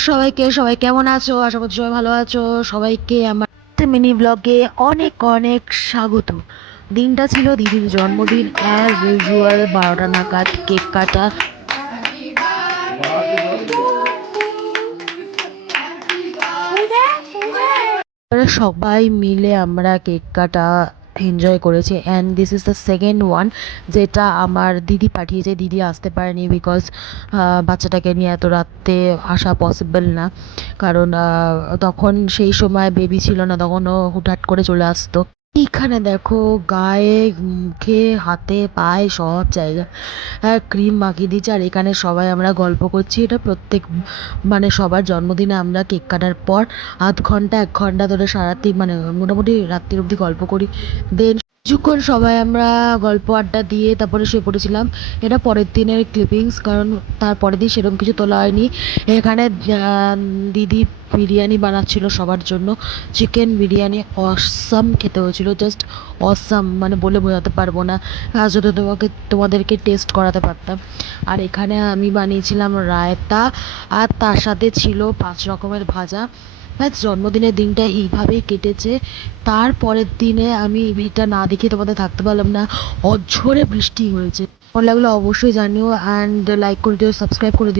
সবাই কেমন আছো? আশা করছি সবাই ভালো আছো। সবাইকে আমার মিনি ব্লগে অনেক অনেক স্বাগত। দিনটা ছিল দিদির জন্মদিন, অ্যাজ ইউজুয়াল 12টা নাগাদ কেক কাটা। সবাই মিলে আমরা কেক কাটা এনজয় করেছি, and this is the second one যেটা আমার দিদি পাঠিয়েছে। দিদি আসতে পারেনি বিকজ বাচ্চাটাকে নিয়ে এত রাত্রে আসা পসিবল না, কারণ তখন সেই সময় বেবি ছিল না, তখন ও হুটহাট করে চলে আসতো। এইখানে দেখো গায়ে, মুখে, হাতে, পায়ে সব জায়গা ক্রিম মাখিয়ে দিয়েছে, আর এখানে সবাই আমরা গল্প করছি। এটা প্রত্যেক সবার জন্মদিনে আমরা কেক কাটার পর আধ ঘন্টা 1 ঘন্টা ধরে সারাতি মোটামুটি রাত্রির অবধি গল্প করি। দেন কিছুক্ষণ সবাই আমরা গল্প আড্ডা দিয়ে তারপরে শুয়ে পড়েছিলাম। এটা পরের দিনের ক্লিপিংস, কারণ তার পরের দিন সেরকম কিছু তোলা হয়নি। এখানে দিদি বিরিয়ানি বানাচ্ছিল সবার জন্য, চিকেন বিরিয়ানি। অসাম খেতে হয়েছিল, জাস্ট অসাম, বলে বোঝাতে পারবো না। যদি তোমাদেরকে টেস্ট করাতে পারতাম। আর এখানে আমি বানিয়েছিলাম রায়তা, আর তার সাথে ছিল 5 রকমের ভাজা। ব্যাস, জন্মদিনের দিনটা এইভাবেই কেটেছে। তারপরের দিনে আমি এটা না দেখে তোমাদের থাকতে পারলাম না, অঝোরে বৃষ্টি হয়েছে। কেমন লাগলো অবশ্যই জানিও, অ্যান্ড লাইক করে দিও, সাবস্ক্রাইব করে দিও।